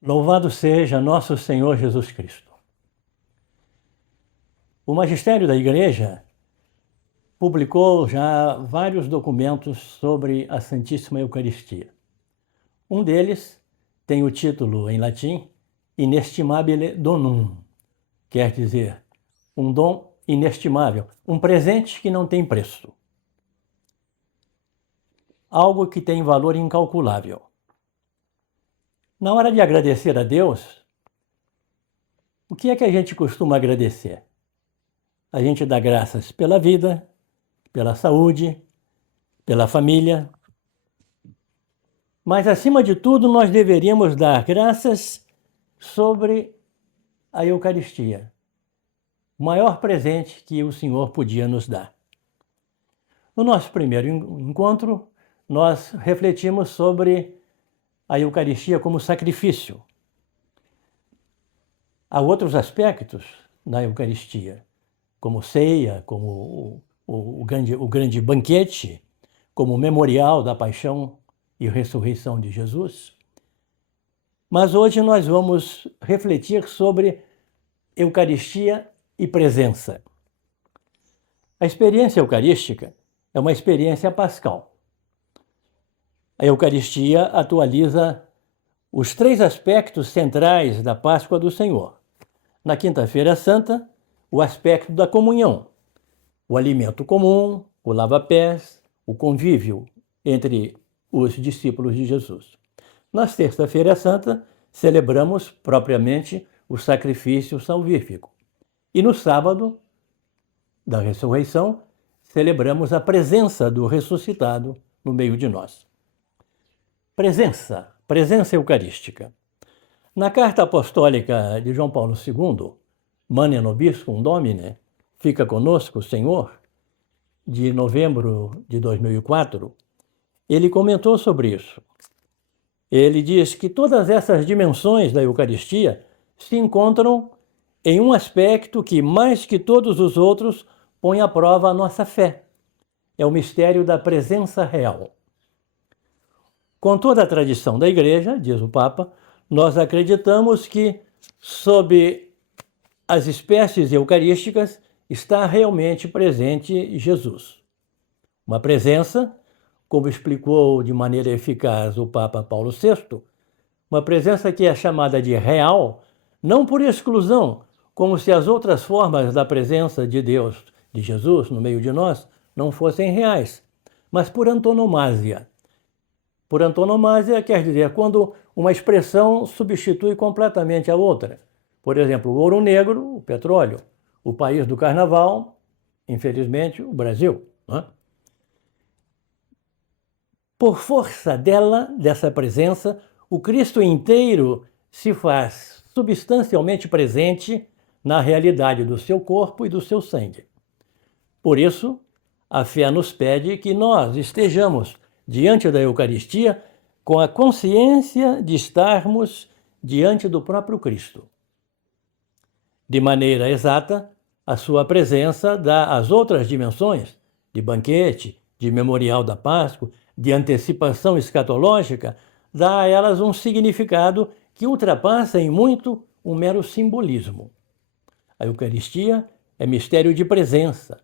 Louvado seja nosso Senhor Jesus Cristo. O Magistério da Igreja publicou já vários documentos sobre a Santíssima Eucaristia. Um deles tem o título em latim Inestimabile Donum, quer dizer, um dom inestimável, um presente que não tem preço. Algo que tem valor incalculável. Na hora de agradecer a Deus, o que é que a gente costuma agradecer? A gente dá graças pela vida, pela saúde, pela família. Mas, acima de tudo, nós deveríamos dar graças sobre a Eucaristia, o maior presente que o Senhor podia nos dar. No nosso primeiro encontro, nós refletimos sobre a Eucaristia como sacrifício. Há outros aspectos na Eucaristia, como ceia, como o grande banquete, como memorial da paixão e ressurreição de Jesus. Mas hoje nós vamos refletir sobre Eucaristia e presença. A experiência eucarística é uma experiência pascal. A Eucaristia atualiza os três aspectos centrais da Páscoa do Senhor. Na Quinta-feira Santa, o aspecto da comunhão, o alimento comum, o lava-pés, o convívio entre os discípulos de Jesus. Na Sexta-feira Santa, celebramos propriamente o sacrifício salvífico. E no sábado da ressurreição, celebramos a presença do ressuscitado no meio de nós. Presença eucarística. Na carta apostólica de João Paulo II, Manen Nobiscum Domine, Fica Conosco, Senhor, de novembro de 2004, ele comentou sobre isso. Ele diz que todas essas dimensões da Eucaristia se encontram em um aspecto que, mais que todos os outros, põe à prova a nossa fé. É o mistério da presença real. Com toda a tradição da Igreja, diz o Papa, nós acreditamos que, sob as espécies eucarísticas, está realmente presente Jesus. Uma presença, como explicou de maneira eficaz o Papa Paulo VI, uma presença que é chamada de real, não por exclusão, como se as outras formas da presença de Deus, de Jesus, no meio de nós, não fossem reais, mas por antonomasia. Por antonomasia quer dizer quando uma expressão substitui completamente a outra. Por exemplo, o ouro negro, o petróleo, o país do carnaval, infelizmente, o Brasil. Não é? Por força dessa presença, o Cristo inteiro se faz substancialmente presente na realidade do seu corpo e do seu sangue. Por isso, a fé nos pede que nós estejamos diante da Eucaristia com a consciência de estarmos diante do próprio Cristo. De maneira exata, a sua presença dá às outras dimensões, de banquete, de memorial da Páscoa, de antecipação escatológica, dá a elas um significado que ultrapassa em muito um mero simbolismo. A Eucaristia é mistério de presença,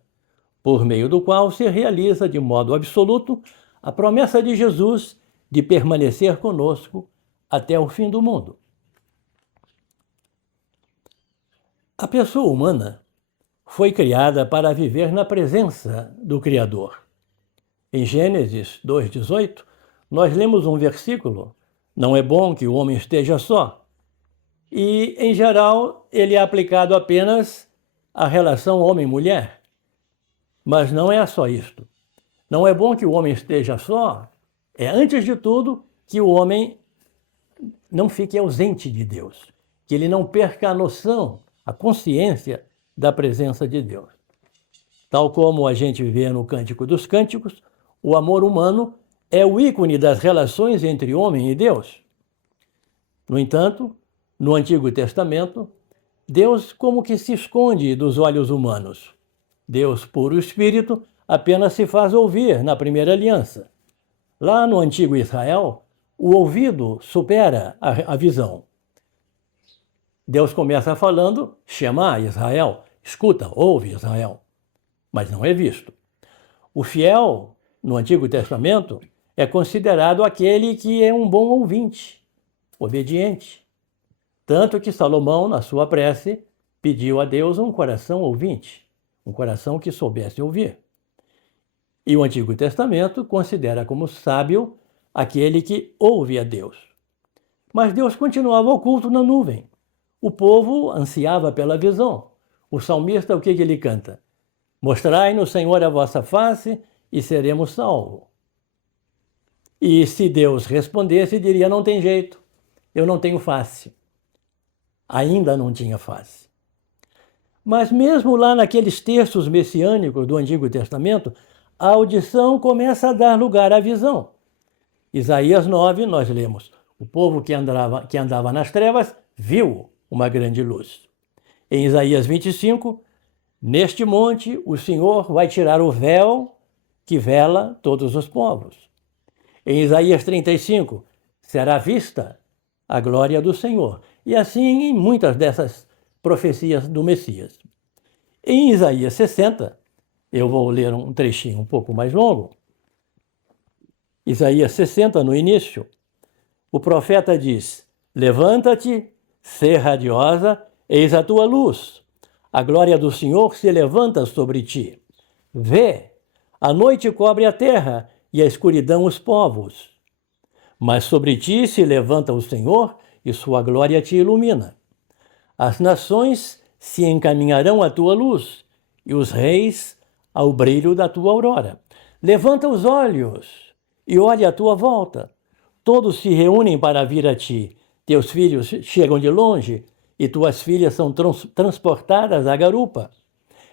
por meio do qual se realiza de modo absoluto a promessa de Jesus de permanecer conosco até o fim do mundo. A pessoa humana foi criada para viver na presença do Criador. Em Gênesis 2,18, nós lemos um versículo: não é bom que o homem esteja só. E, em geral, ele é aplicado apenas à relação homem-mulher. Mas não é só isto. Não é bom que o homem esteja só, é, antes de tudo, que o homem não fique ausente de Deus, que ele não perca a noção, a consciência da presença de Deus. Tal como a gente vê no Cântico dos Cânticos, o amor humano é o ícone das relações entre homem e Deus. No entanto, no Antigo Testamento, Deus como que se esconde dos olhos humanos. Deus, puro Espírito, apenas se faz ouvir na primeira aliança. Lá no Antigo Israel, o ouvido supera a visão. Deus começa falando, Shema Israel, escuta, ouve Israel, mas não é visto. O fiel, no Antigo Testamento, é considerado aquele que é um bom ouvinte, obediente. Tanto que Salomão, na sua prece, pediu a Deus um coração ouvinte, um coração que soubesse ouvir. E o Antigo Testamento considera como sábio aquele que ouve a Deus. Mas Deus continuava oculto na nuvem. O povo ansiava pela visão. O salmista, o que ele canta? Mostrai-nos, Senhor, a vossa face e seremos salvos. E se Deus respondesse, diria, não tem jeito, eu não tenho face. Ainda não tinha face. Mas mesmo lá naqueles textos messiânicos do Antigo Testamento, a audição começa a dar lugar à visão. Isaías 9, nós lemos, o povo que andava nas trevas viu uma grande luz. Em Isaías 25, neste monte o Senhor vai tirar o véu que vela todos os povos. Em Isaías 35, será vista a glória do Senhor. E assim em muitas dessas profecias do Messias. Em Isaías 60, eu vou ler um trechinho um pouco mais longo. Isaías 60, no início, o profeta diz, levanta-te, sê radiosa, eis a tua luz. A glória do Senhor se levanta sobre ti. Vê, a noite cobre a terra e a escuridão os povos. Mas sobre ti se levanta o Senhor e sua glória te ilumina. As nações se encaminharão à tua luz e os reis ao brilho da tua aurora. Levanta os olhos e olha à tua volta. Todos se reúnem para vir a ti. Teus filhos chegam de longe e tuas filhas são transportadas à garupa.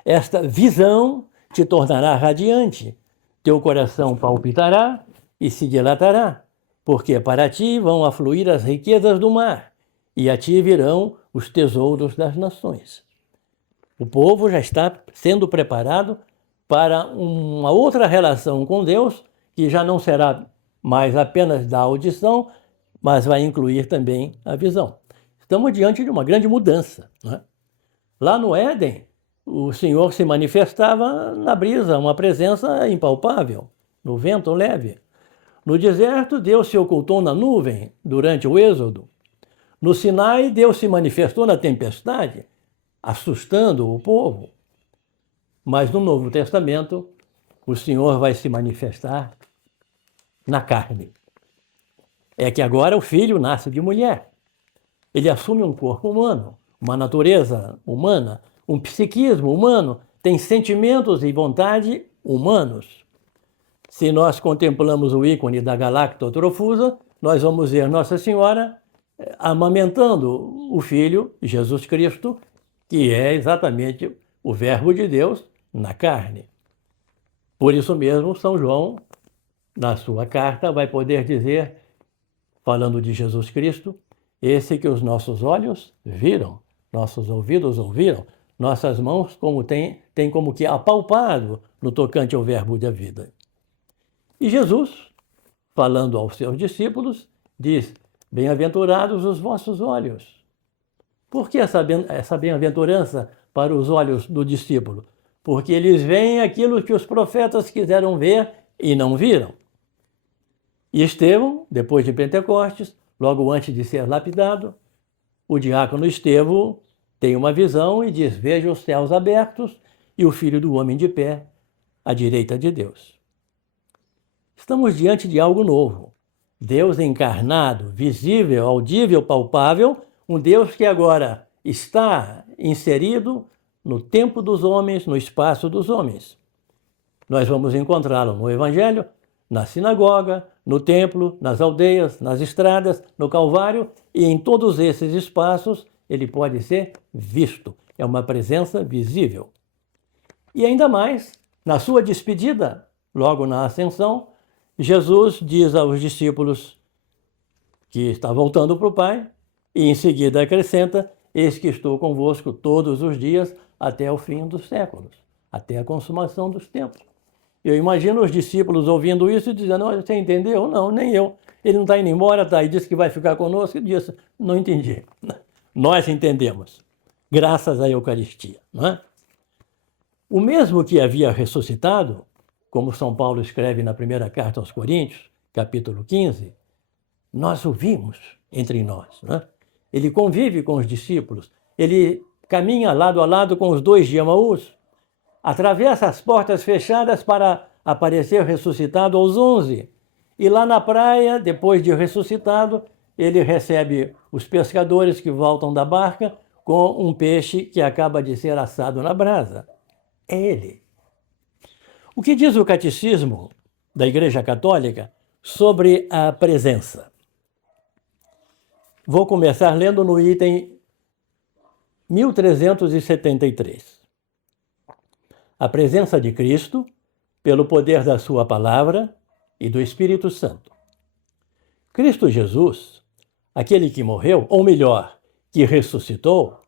Esta visão te tornará radiante. Teu coração palpitará e se dilatará, porque para ti vão afluir as riquezas do mar e a ti virão os tesouros das nações. O povo já está sendo preparado para uma outra relação com Deus, que já não será mais apenas da audição, mas vai incluir também a visão. Estamos diante de uma grande mudança, não é? Lá no Éden, o Senhor se manifestava na brisa, uma presença impalpável, no vento leve. No deserto, Deus se ocultou na nuvem durante o Êxodo. No Sinai, Deus se manifestou na tempestade, assustando o povo. Mas no Novo Testamento, o Senhor vai se manifestar na carne. É que agora o Filho nasce de mulher. Ele assume um corpo humano, uma natureza humana, um psiquismo humano, tem sentimentos e vontade humanos. Se nós contemplamos o ícone da Galactotrofusa, nós vamos ver Nossa Senhora amamentando o Filho, Jesus Cristo, que é exatamente o Verbo de Deus na carne. Por isso mesmo, São João, na sua carta, vai poder dizer, falando de Jesus Cristo, esse que os nossos olhos viram, nossos ouvidos ouviram, nossas mãos têm como que apalpado no tocante ao Verbo da vida. E Jesus, falando aos seus discípulos, diz, bem-aventurados os vossos olhos. Por que essa bem-aventurança para os olhos do discípulo? Porque eles veem aquilo que os profetas quiseram ver e não viram. E Estevão, depois de Pentecostes, logo antes de ser lapidado, o diácono Estevão tem uma visão e diz, veja os céus abertos e o Filho do Homem de pé à direita de Deus. Estamos diante de algo novo. Deus encarnado, visível, audível, palpável, um Deus que agora está inserido no tempo dos homens, no espaço dos homens. Nós vamos encontrá-lo no Evangelho, na sinagoga, no templo, nas aldeias, nas estradas, no Calvário, e em todos esses espaços ele pode ser visto. É uma presença visível. E ainda mais, na sua despedida, logo na ascensão, Jesus diz aos discípulos que está voltando para o Pai e em seguida acrescenta, eis que estou convosco todos os dias até o fim dos séculos, até a consumação dos tempos. Eu imagino os discípulos ouvindo isso e dizendo, você entendeu? Não, nem eu. Ele não está indo embora, tá? E disse que vai ficar conosco e disse, não entendi. nós entendemos, graças à Eucaristia, não é? O mesmo que havia ressuscitado, como São Paulo escreve na primeira carta aos Coríntios, capítulo 15, nós o vimos entre nós, não é? Ele convive com os discípulos, ele caminha lado a lado com os dois de Emaús, atravessa as portas fechadas para aparecer ressuscitado aos 11. E lá na praia, depois de ressuscitado, ele recebe os pescadores que voltam da barca com um peixe que acaba de ser assado na brasa. É ele. O que diz o Catecismo da Igreja Católica sobre a presença? Vou começar lendo no item 1373. A presença de Cristo, pelo poder da sua palavra e do Espírito Santo. Cristo Jesus, aquele que morreu, ou melhor, que ressuscitou,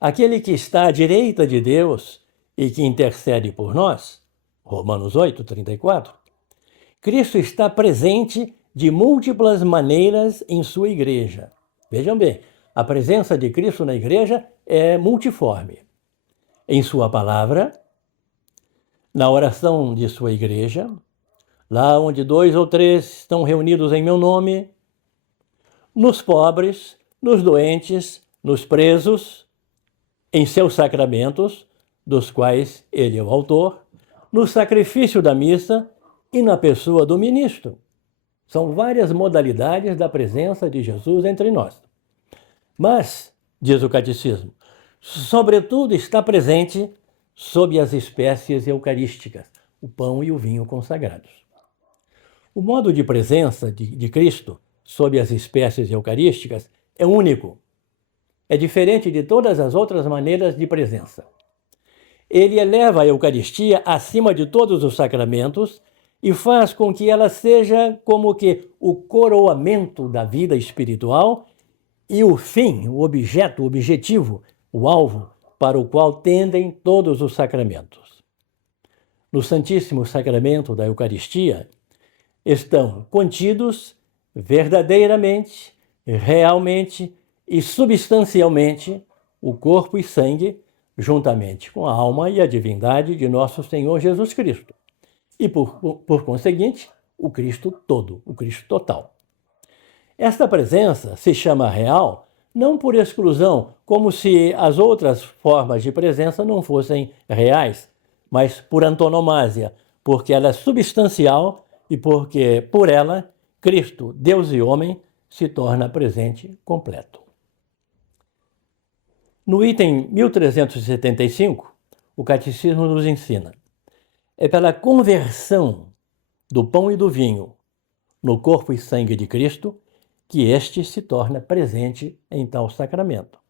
aquele que está à direita de Deus e que intercede por nós, Romanos 8, 34, Cristo está presente de múltiplas maneiras em sua igreja. Vejam bem, a presença de Cristo na igreja é multiforme. Em sua palavra, na oração de sua igreja, lá onde 2 ou 3 estão reunidos em meu nome, nos pobres, nos doentes, nos presos, em seus sacramentos, dos quais ele é o autor, no sacrifício da missa e na pessoa do ministro. São várias modalidades da presença de Jesus entre nós. Mas, diz o Catecismo, sobretudo está presente sob as espécies eucarísticas, o pão e o vinho consagrados. O modo de presença de Cristo sob as espécies eucarísticas é único. É diferente de todas as outras maneiras de presença. Ele eleva a Eucaristia acima de todos os sacramentos e faz com que ela seja como que o coroamento da vida espiritual e o fim, o objeto, o objetivo, o alvo para o qual tendem todos os sacramentos. No Santíssimo Sacramento da Eucaristia estão contidos verdadeiramente, realmente e substancialmente o corpo e sangue, juntamente com a alma e a divindade de nosso Senhor Jesus Cristo. E, por conseguinte, o Cristo todo, o Cristo total. Esta presença se chama real não por exclusão, como se as outras formas de presença não fossem reais, mas por antonomasia, porque ela é substancial e porque, por ela, Cristo, Deus e homem, se torna presente completo. No item 1375, o Catecismo nos ensina: é pela conversão do pão e do vinho no corpo e sangue de Cristo que este se torna presente em tal sacramento.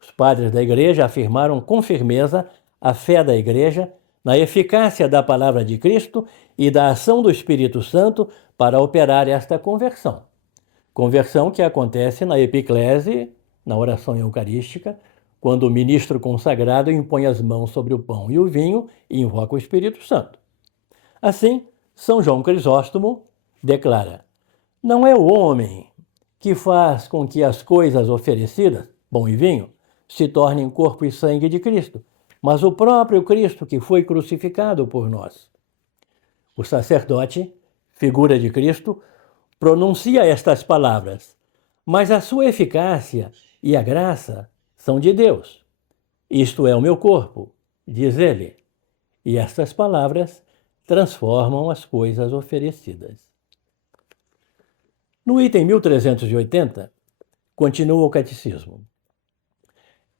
Os padres da Igreja afirmaram com firmeza a fé da Igreja na eficácia da palavra de Cristo e da ação do Espírito Santo para operar esta conversão. Conversão que acontece na epiclese, na oração eucarística, quando o ministro consagrado impõe as mãos sobre o pão e o vinho e invoca o Espírito Santo. Assim, São João Crisóstomo declara: não é o homem que faz com que as coisas oferecidas, pão e vinho, se tornem corpo e sangue de Cristo, mas o próprio Cristo que foi crucificado por nós. O sacerdote, figura de Cristo, pronuncia estas palavras, mas a sua eficácia e a graça são de Deus. Isto é o meu corpo, diz ele, e estas palavras transformam as coisas oferecidas. No item 1380, continua o Catecismo: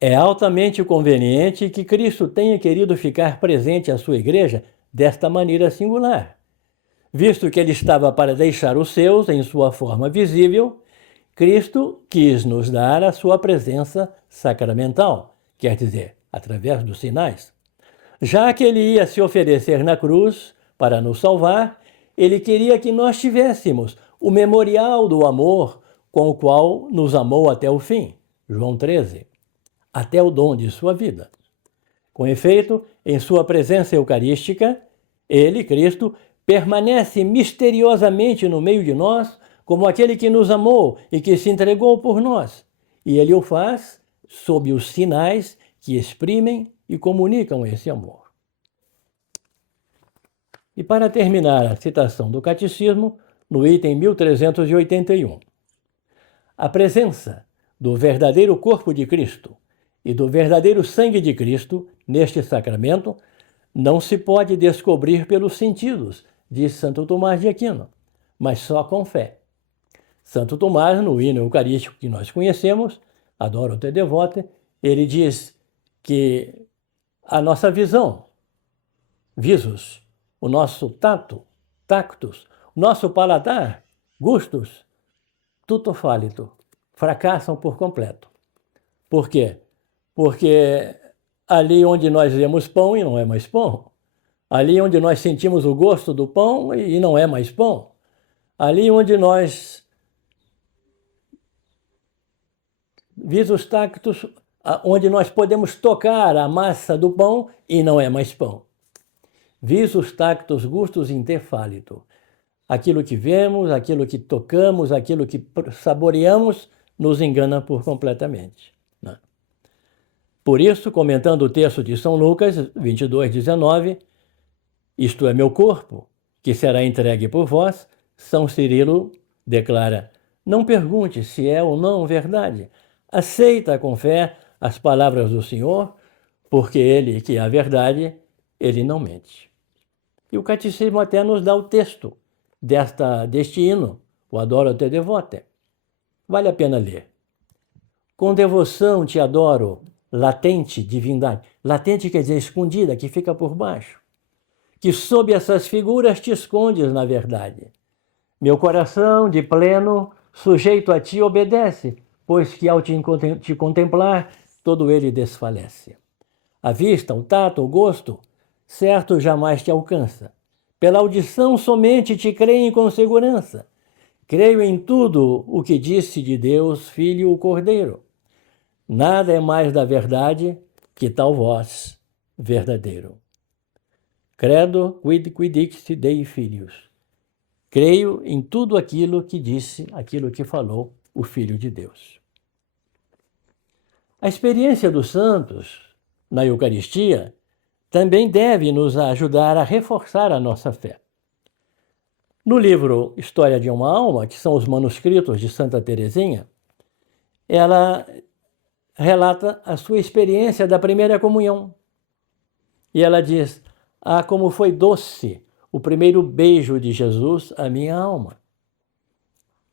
é altamente conveniente que Cristo tenha querido ficar presente à sua igreja desta maneira singular. Visto que ele estava para deixar os seus em sua forma visível, Cristo quis nos dar a sua presença sacramental, quer dizer, através dos sinais. Já que ele ia se oferecer na cruz para nos salvar, ele queria que nós tivéssemos o memorial do amor com o qual nos amou até o fim, João 13, até o dom de sua vida. Com efeito, em sua presença eucarística, ele, Cristo, permanece misteriosamente no meio de nós como aquele que nos amou e que se entregou por nós. E ele o faz sob os sinais que exprimem e comunicam esse amor. E para terminar a citação do Catecismo, no item 1381, a presença do verdadeiro corpo de Cristo e do verdadeiro sangue de Cristo neste sacramento não se pode descobrir pelos sentidos, diz Santo Tomás de Aquino, mas só com fé. Santo Tomás, no hino eucarístico que nós conhecemos, Adoro te devote, ele diz que a nossa visão, visus, o nosso tato, tactus, o nosso paladar, gustos, tutto falito, fracassam por completo. Por quê? Porque ali onde nós vemos pão e não é mais pão, ali onde nós sentimos o gosto do pão e não é mais pão, ali onde nós visus tactus, onde nós podemos tocar a massa do pão e não é mais pão. Visus tactus gustus in te falito. Aquilo que vemos, aquilo que tocamos, aquilo que saboreamos, nos engana por completamente. Né? Por isso, comentando o texto de São Lucas 22:19, isto é meu corpo, que será entregue por vós, São Cirilo declara, não pergunte se é ou não verdade, aceita com fé as palavras do Senhor, porque ele, que é a verdade, ele não mente. E o Catecismo até nos dá o texto deste hino, o Adoro te devote. Vale a pena ler. Com devoção te adoro, latente divindade. Latente quer dizer escondida, que fica por baixo. Que sob essas figuras te escondes na verdade. Meu coração, de pleno, sujeito a ti, obedece, pois que ao te contemplar, todo ele desfalece. A vista, o tato, o gosto, certo jamais te alcança. Pela audição somente te creem com segurança. Creio em tudo o que disse de Deus, Filho, o Cordeiro. Nada é mais da verdade que tal voz verdadeiro. Credo quid dixit Dei Filius. Creio em tudo aquilo que disse, aquilo que falou o Filho de Deus. A experiência dos santos na Eucaristia também deve nos ajudar a reforçar a nossa fé. No livro História de uma Alma, que são os manuscritos de Santa Teresinha, ela relata a sua experiência da primeira comunhão. E ela diz, como foi doce o primeiro beijo de Jesus à minha alma.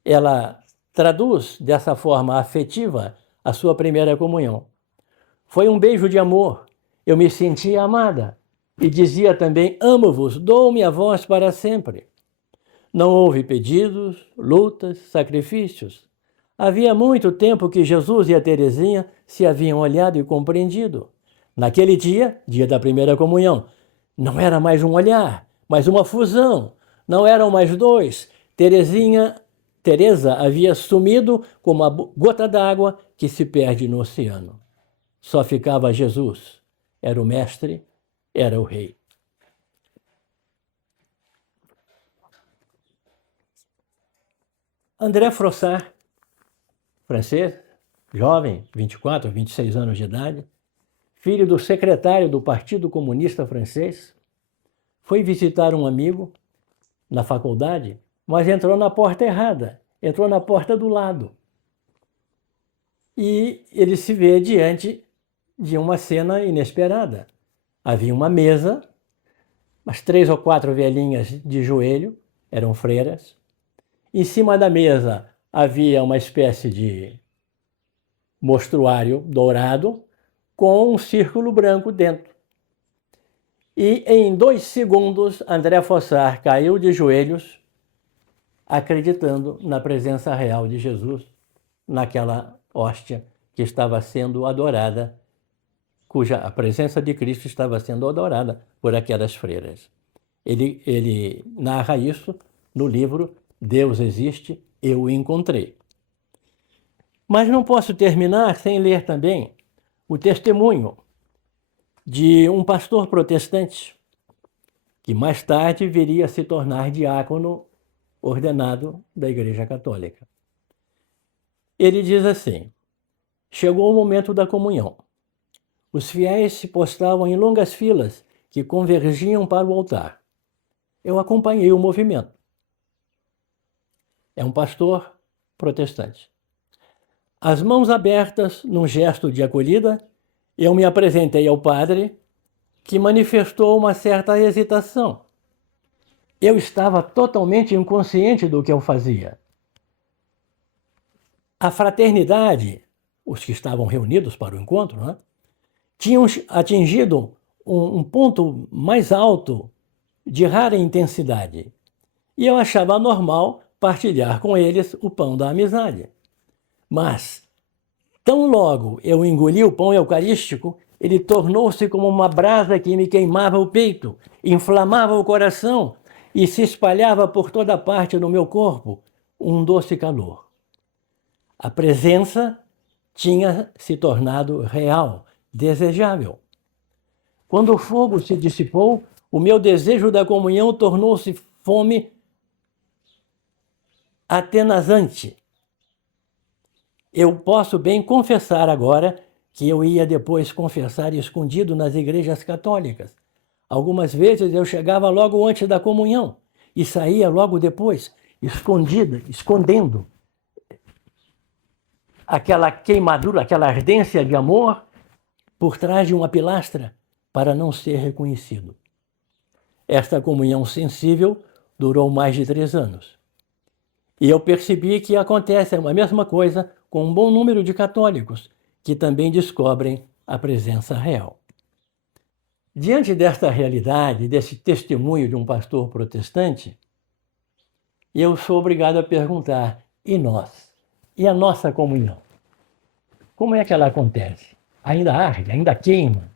Ela traduz dessa forma afetiva a sua primeira comunhão. Foi um beijo de amor, eu me sentia amada. E dizia também, amo-vos, dou-me a vós para sempre. Não houve pedidos, lutas, sacrifícios. Havia muito tempo que Jesus e a Teresinha se haviam olhado e compreendido. Naquele dia, dia da primeira comunhão, não era mais um olhar, mas uma fusão. Não eram mais dois. Teresa havia sumido como a gota d'água que se perde no oceano. Só ficava Jesus. Era o mestre, era o rei. André Froissart, francês, jovem, 24, 26 anos de idade, filho do secretário do Partido Comunista Francês, foi visitar um amigo na faculdade, mas entrou na porta errada, entrou na porta do lado. E ele se vê diante de uma cena inesperada. Havia uma mesa, umas 3 ou 4 velhinhas de joelho, eram freiras. Em cima da mesa havia uma espécie de mostruário dourado com um círculo branco dentro. E em 2 segundos, André Froissart caiu de joelhos, acreditando na presença real de Jesus, naquela hóstia que estava sendo adorada, cuja a presença de Cristo estava sendo adorada por aquelas freiras. Ele narra isso no livro Deus Existe, Eu o Encontrei. Mas não posso terminar sem ler também o testemunho de um pastor protestante que mais tarde viria a se tornar diácono ordenado da Igreja Católica. Ele diz assim, chegou o momento da comunhão. Os fiéis se postavam em longas filas que convergiam para o altar. Eu acompanhei o movimento. É um pastor protestante. As mãos abertas, num gesto de acolhida, eu me apresentei ao padre, que manifestou uma certa hesitação. Eu estava totalmente inconsciente do que eu fazia. A fraternidade, os que estavam reunidos para o encontro, né, tinham atingido um ponto mais alto de rara intensidade. E eu achava normal partilhar com eles o pão da amizade. Mas, tão logo eu engoli o pão eucarístico, ele tornou-se como uma brasa que me queimava o peito, inflamava o coração e se espalhava por toda parte no meu corpo um doce calor. A presença tinha se tornado real, desejável. Quando o fogo se dissipou, o meu desejo da comunhão tornou-se fome atenazante. Eu posso bem confessar agora que eu ia depois confessar escondido nas igrejas católicas. Algumas vezes eu chegava logo antes da comunhão e saía logo depois, escondendo aquela queimadura, aquela ardência de amor por trás de uma pilastra para não ser reconhecido. Esta comunhão sensível durou mais de 3 anos. E eu percebi que acontece a mesma coisa com um bom número de católicos que também descobrem a presença real. Diante desta realidade, desse testemunho de um pastor protestante, eu sou obrigado a perguntar: e nós? E a nossa comunhão? Como é que ela acontece? Ainda arde? Ainda queima?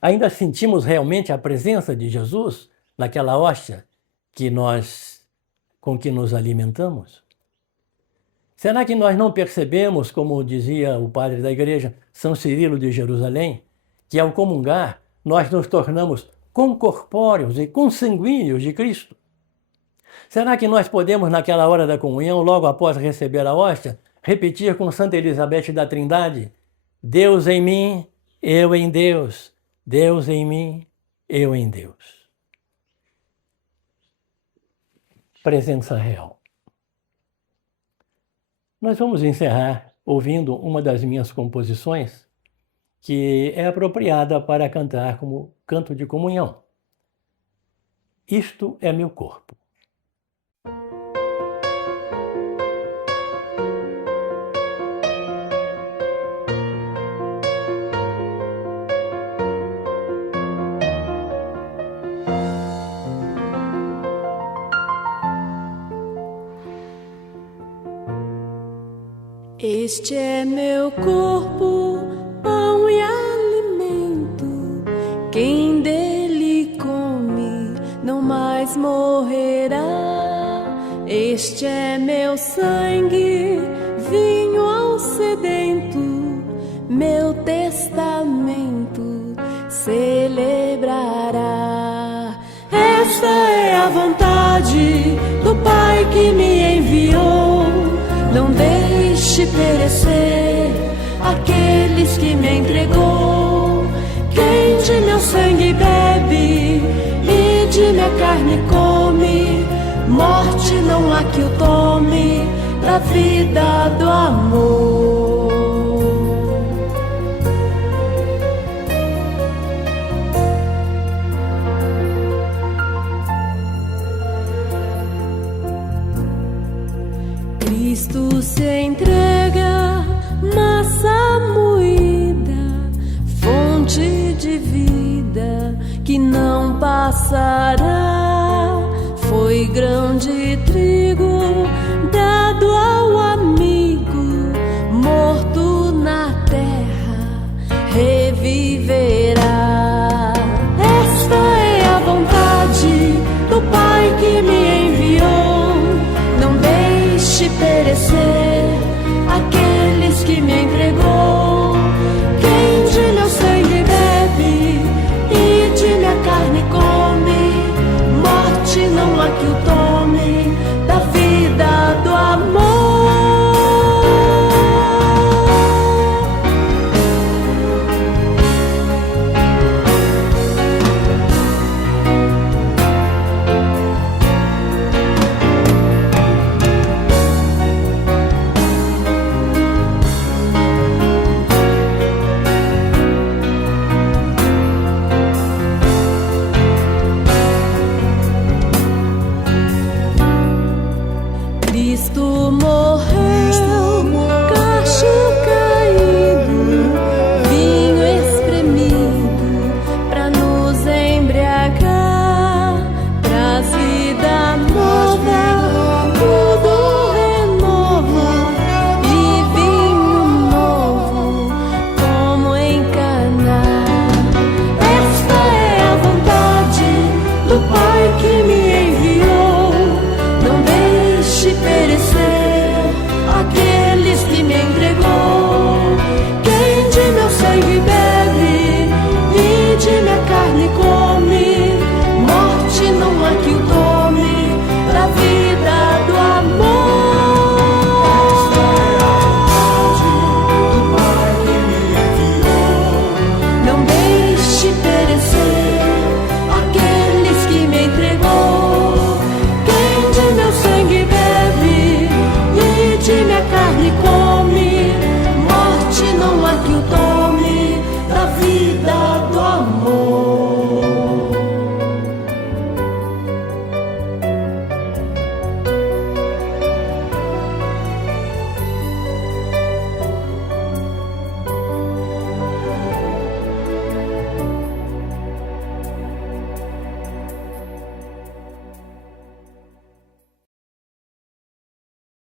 Ainda sentimos realmente a presença de Jesus naquela hóstia com que nos alimentamos? Será que nós não percebemos, como dizia o padre da igreja, São Cirilo de Jerusalém, que ao comungar nós nos tornamos concorpóreos e consanguíneos de Cristo? Será que nós podemos, naquela hora da comunhão, logo após receber a hóstia, repetir com Santa Elizabeth da Trindade: Deus em mim, eu em Deus, Deus em mim, eu em Deus? Presença real. Nós vamos encerrar ouvindo uma das minhas composições, que é apropriada para cantar como canto de comunhão. Isto é meu corpo. Este é meu corpo, pão e alimento. Quem dele come não mais morrerá. Este é meu sangue, vinho ao sedento. Meu testamento celebrará. Esta é a vontade do Pai que me enviou. Não deixe perecer aqueles que me entregou. Quem de meu sangue bebe e de minha carne come, morte não há que o tome da vida do amor. Cristo se entrega, massa moída, fonte de vida que não passará. Foi grão de trigo